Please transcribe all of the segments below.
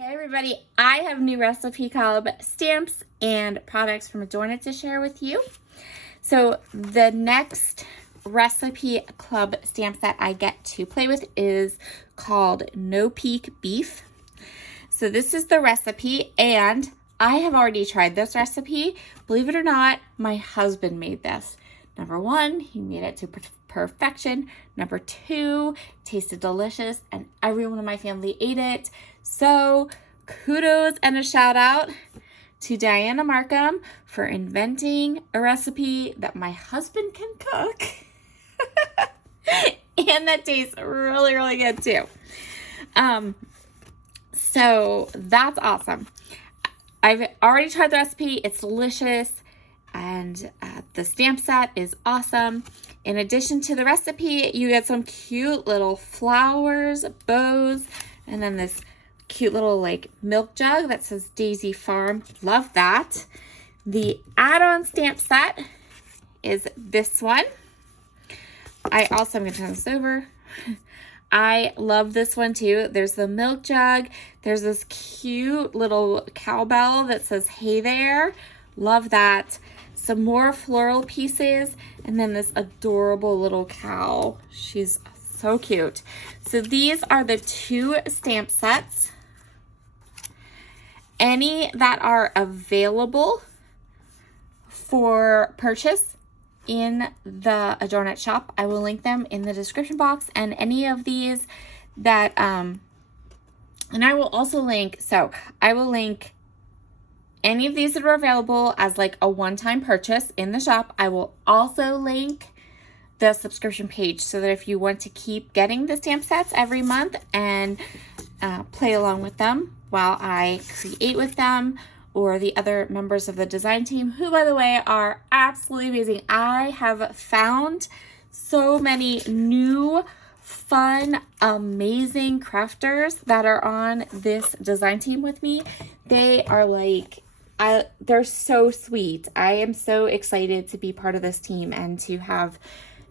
Hey everybody, I have new recipe club stamps and products from AdornIt to share with you. So the next recipe club stamps that I get to play with is called No Peak Beef. So this is the recipe, and I have already tried this recipe. Believe it or not, my husband made this. Number one, he made it to perfection. Number two, tasted delicious, and everyone in my family ate it. So kudos and a shout out to Diana Markham for inventing a recipe that my husband can cook and that tastes really, really good too. So that's awesome. I've already tried the recipe. It's delicious. And the stamp set is awesome. In addition to the recipe, you get some cute little flowers, bows, and then this cute little like milk jug that says Daisy Farm. Love that. The add-on stamp set is this one. I'm going to turn this over. I love this one too. There's the milk jug. There's this cute little cowbell that says, "Hey there." Love that. Some more floral pieces, and then this adorable little cow. She's so cute. So these are the two stamp sets. Any that are available for purchase in the AdornIt shop, I will link them in the description box. And any of these that, and I will also link, I will link any of these that are available as like a one-time purchase in the shop. I will also link the subscription page so that if you want to keep getting the stamp sets every month and play along with them while I create with them, or the other members of the design team, who by the way are absolutely amazing. I have found so many new, fun, amazing crafters that are on this design team with me. They are like, they're so sweet. I am so excited to be part of this team and to have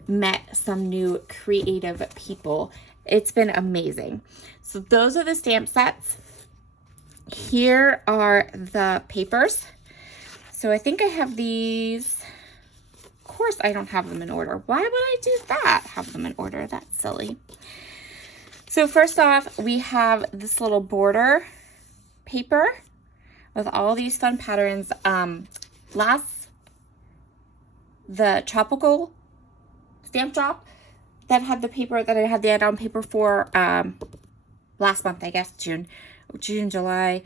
met some new creative people. It's been amazing. So those are the stamp sets. Here are the papers. So I think I have these. Of course I don't have them in order. Why would I do that? Have them in order? That's silly. So first off, we have this little border paper with all these fun patterns. The tropical stamp drop that had the paper that I had the add-on paper for last month, I guess, June, July.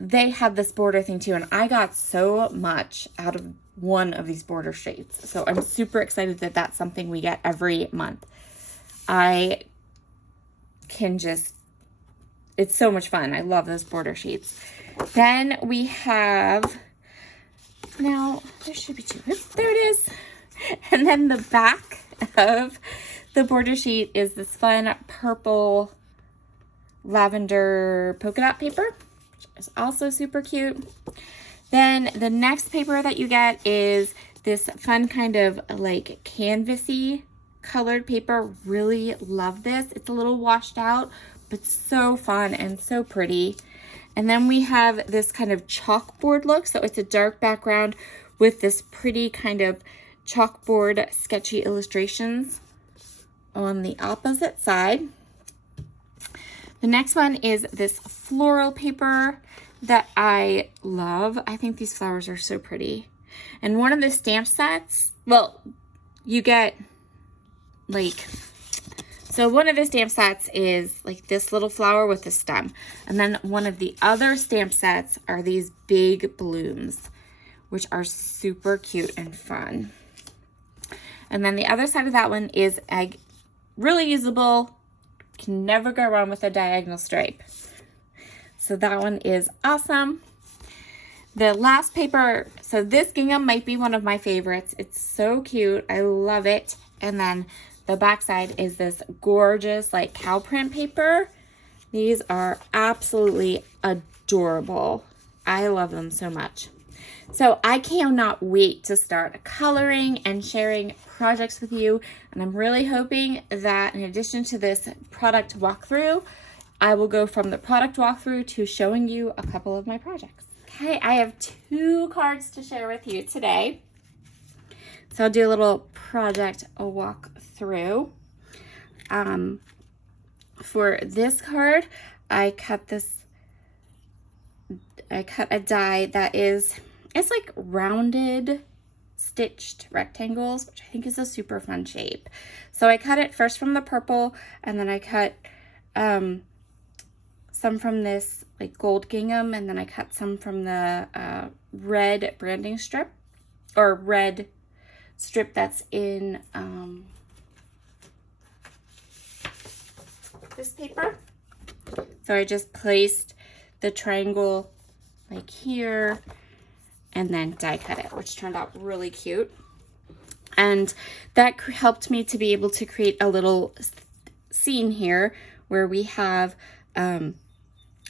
They had this border thing too, and I got so much out of one of these border shapes. So I'm super excited that that's something we get every month. I can just, it's so much fun. I love those border sheets. Then we have, now there should be two. There it is. And then the back of the border sheet is this fun purple lavender polka dot paper, which is also super cute. Then the next paper that you get is this fun kind of like canvasy colored paper. Really love this. It's a little washed out, but so fun and so pretty. And then we have this kind of chalkboard look. So it's a dark background with this pretty kind of chalkboard sketchy illustrations on the opposite side. The next one is this floral paper that I love. I think these flowers are so pretty. And one of the stamp sets, well, you get like, so one of the stamp sets is like this little flower with a stem. And then one of the other stamp sets are these big blooms, which are super cute and fun. And then the other side of that one is really usable. Can never go wrong with a diagonal stripe. So that one is awesome. The last paper, so this gingham might be one of my favorites. It's so cute. I love it. And then the back side is this gorgeous like cow print paper. These are absolutely adorable. I love them so much. So I cannot wait to start coloring and sharing projects with you. And I'm really hoping that in addition to this product walkthrough, I will go from the product walkthrough to showing you a couple of my projects. Okay, I have 2 cards to share with you today. So I'll do a little project walkthrough. For this card, I cut a die that it's like rounded stitched rectangles, which I think is a super fun shape. So I cut it first from the purple, and then I cut some from this like gold gingham, and then I cut some from the red branding strip, or red strip that's in this paper. So I just placed the triangle like here and then die cut it, which turned out really cute. And that helped me to be able to create a little scene here where we have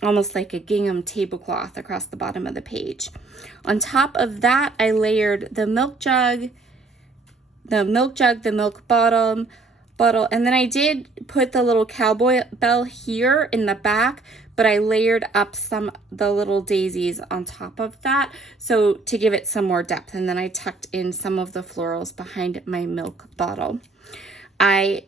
almost like a gingham tablecloth across the bottom of the page. On top of that, I layered the milk jug, the milk bottle, and then I did put the little cowboy bell here in the back, but I layered up the little daisies on top of that, so to give it some more depth. And then I tucked in some of the florals behind my milk bottle. I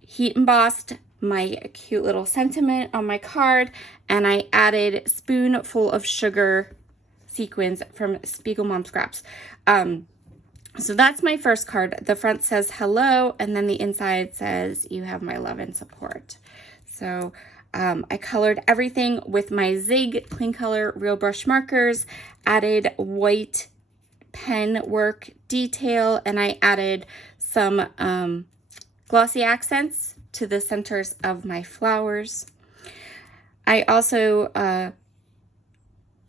heat embossed my cute little sentiment on my card, and I added spoonful of sugar sequins from Spiegelmom Scraps. So that's my first card. The front says hello, and then the inside says you have my love and support. So I colored everything with my Zig Clean Color Real Brush markers, added white pen work detail, and I added some glossy accents to the centers of my flowers. I also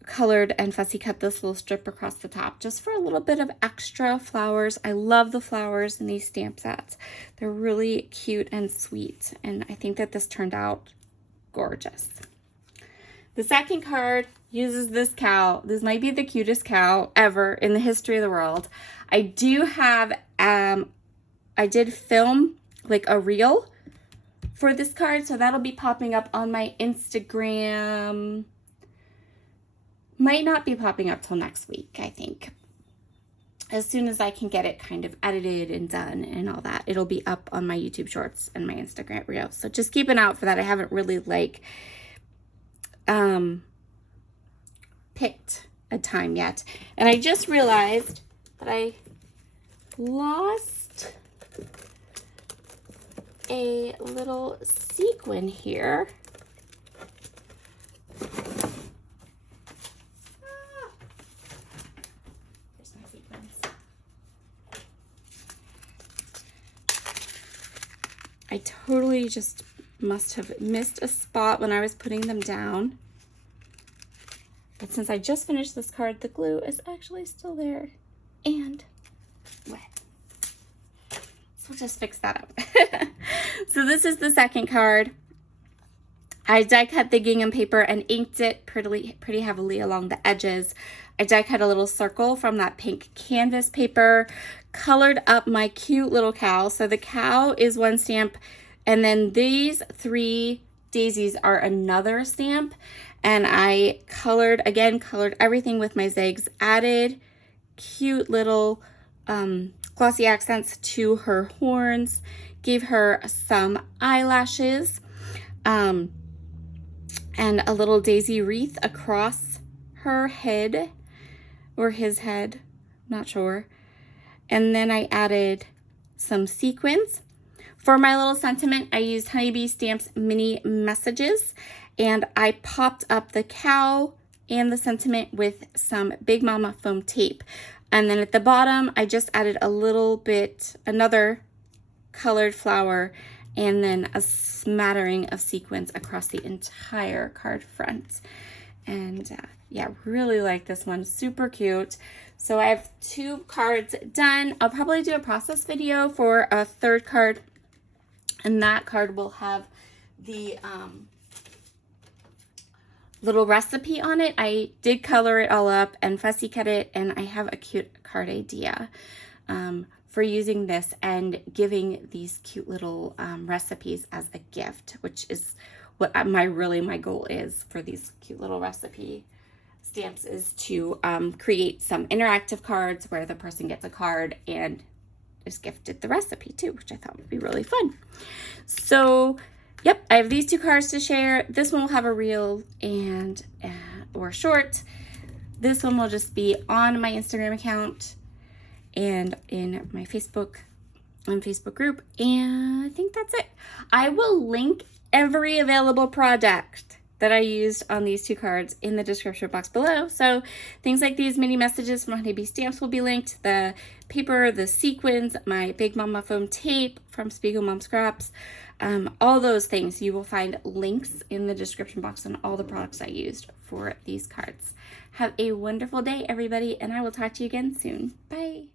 colored and fussy cut this little strip across the top just for a little bit of extra flowers. I love the flowers in these stamp sets. They're really cute and sweet, and I think that this turned out gorgeous. The second card uses this cow. This might be the cutest cow ever in the history of the world. I do have, I did film like a reel for this card, so that'll be popping up on my Instagram. Might not be popping up till next week, I think. As soon as I can get it kind of edited and done and all that, it'll be up on my YouTube Shorts and my Instagram reel. So just keep an eye out for that. I haven't really like picked a time yet. And I just realized that I lost a little sequin here. Here's my sequins. I totally just must have missed a spot when I was putting them down. But since I just finished this card, the glue is actually still there and wet. So we'll just fix that up. So this is the second card. I die cut the gingham paper and inked it pretty heavily along the edges. I die cut a little circle from that pink canvas paper, colored up my cute little cow. So the cow is one stamp, and then these 3 daisies are another stamp. And I colored everything with my zigs, added cute little glossy accents to her horns, gave her some eyelashes, and a little daisy wreath across her head, or his head, not sure. And then I added some sequins. For my little sentiment, I used Honeybee Stamps mini messages, and I popped up the cow and the sentiment with some Big Mama foam tape. And then at the bottom, I just added a little bit, another colored flower, and then a smattering of sequins across the entire card front. And yeah, really like this one, super cute. So I have 2 cards done. I'll probably do a process video for a 3rd card, and that card will have the little recipe on it. I did color it all up and fussy cut it, and I have a cute card idea for using this and giving these cute little recipes as a gift, which is what my goal is for these cute little recipe stamps is to create some interactive cards where the person gets a card and is gifted the recipe too, which I thought would be really fun. So yep, I have these 2 cards to share. This one will have a reel and or short. This one will just be on my Instagram account and in my Facebook group, and I think that's it. I will link every available product that I used on these 2 cards in the description box below. So things like these mini messages from Honeybee Stamps will be linked, the paper, the sequins, my Big Mama foam tape from Spiegel Mom Scraps, all those things. You will find links in the description box on all the products I used for these cards. Have a wonderful day, everybody, and I will talk to you again soon. Bye.